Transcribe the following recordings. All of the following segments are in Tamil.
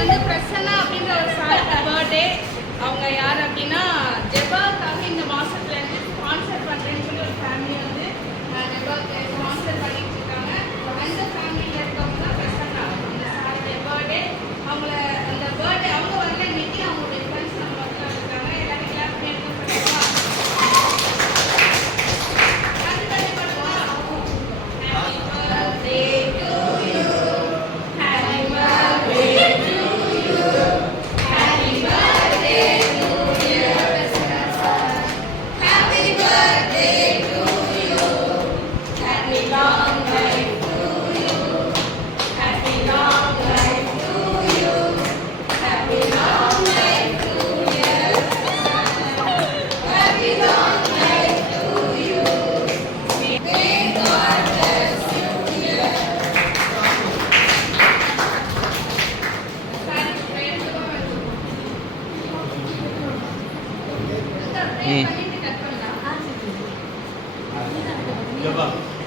வந்து பிரசன்னா அப்படின்ற ஒரு சாருக்கு பர்த்டே. அவங்க யார் அப்படின்னா ஜெபாக்காக இந்த மாசத்துலேருந்து ஸ்பான்சர் பண்ணுறேன்னு சொல்லி ஒரு ஃபேமிலி வந்து ஜெபாக்கு ஸ்பான்சர் பண்ணிட்டு இருக்காங்க. அந்த ஃபேமிலியில் இருக்கவங்க தான் பிரசன்னா. இந்த சாருடைய பர்த்டே. அவங்கள அந்த பர்த்டே அவங்க வரல, இன்னைக்கு அவங்களுடைய ஃப்ரெண்ட்ஸ் நம்ம வந்து இருக்காங்க. எல்லாரும் கிளாஸ் பண்ணி எடுத்து பண்ணுவா. ஹாப்பி பர்த்டே பண்ணுவா. Happy birthday to you. Happy birthday to you. Happy birthday to you. Happy birthday to you. Happy long life to you. Happy long life to you. Happy long life to you. Happy long life to you. May God bless you. ஜபா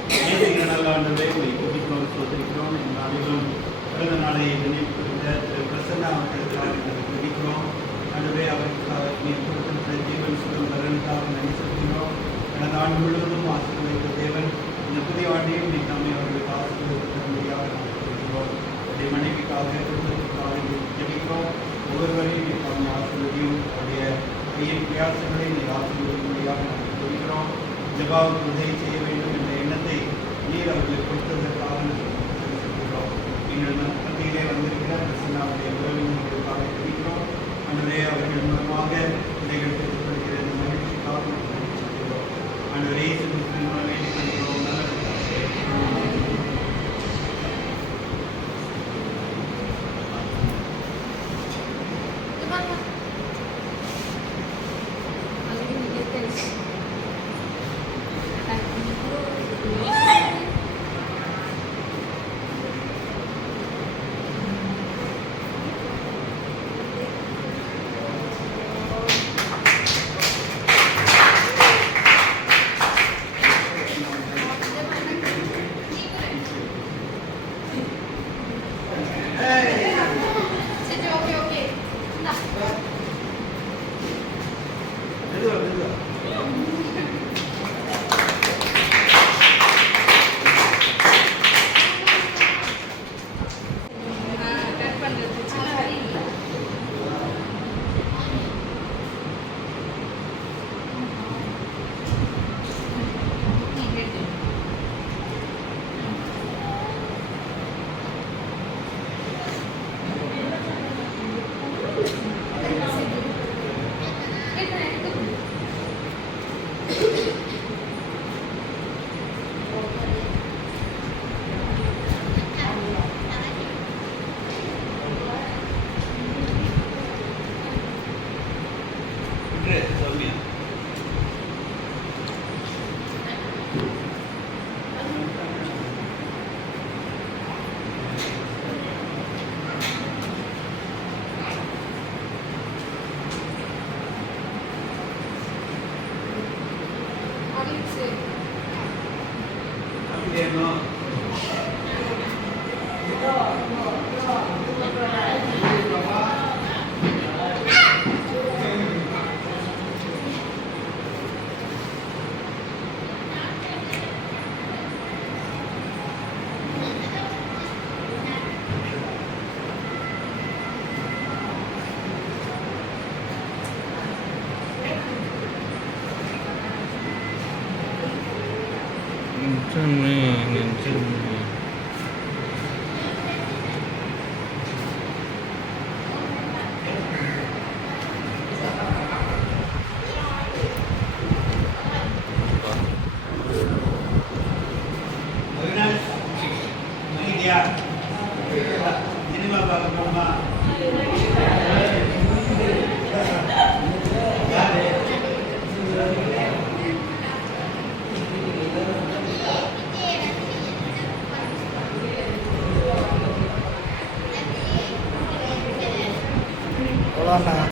நேற்று நல்ல ஆண்டவரே உங்களை துதிக்கிறோம், ஸ்தோத்திரிக்கிறோம். இந்த நாளிலும் பிறந்த நாளை நினைவுகின்ற பிரசன்னா அவர்களுக்காக துதிக்கிறோம். ஆண்டவரே அவருக்காக நீர் கொடுக்கின்ற ஜீவன் சுகம் பலனுக்காக நன்றி செலுத்துகிறோம். கடந்த ஆண்டு முழுவதும் ஆசீர்வதித்த தேவன் இந்த புதிய ஆண்டையும் நீ நம்மை அவர்களுக்கு ஆசீர்வதிக்கும்படியாக நாங்கள் கொடுக்கிறோம். அவருடைய மனைவிக்காக குடும்பத்திற்காக ஜெபிக்கிறோம். ஒவ்வொருவரையும் நீ நம்மை ஆசீர்வதியும். அவருடைய கையின் பிரயாசங்களை நீ ஆசீர்வதிக்கும்படியாக நாங்கள் கொடுக்கிறோம். ஜபாவுக்கு உதவி செய்ய வேண்டும் என்ற எண்ணத்தை நீர் அவர்களுக்கு கொடுத்ததற்காக செலுத்துகிறோம். எங்கள் மத்தியிலே வந்திருக்கிற பிரசன்னாவுடைய உறவினர்களுக்காக தெரிவிக்கிறோம். அன்றைய அவர்கள் மூலமாக இதைகள் பெற்றுக்கொள்கிற இந்த மகிழ்ச்சிக்காக நன்றி செலுத்துகிறோம். அன்றைய வேண்டிக் கொள்கிறோம். நல்ல சௌமியா Yeah.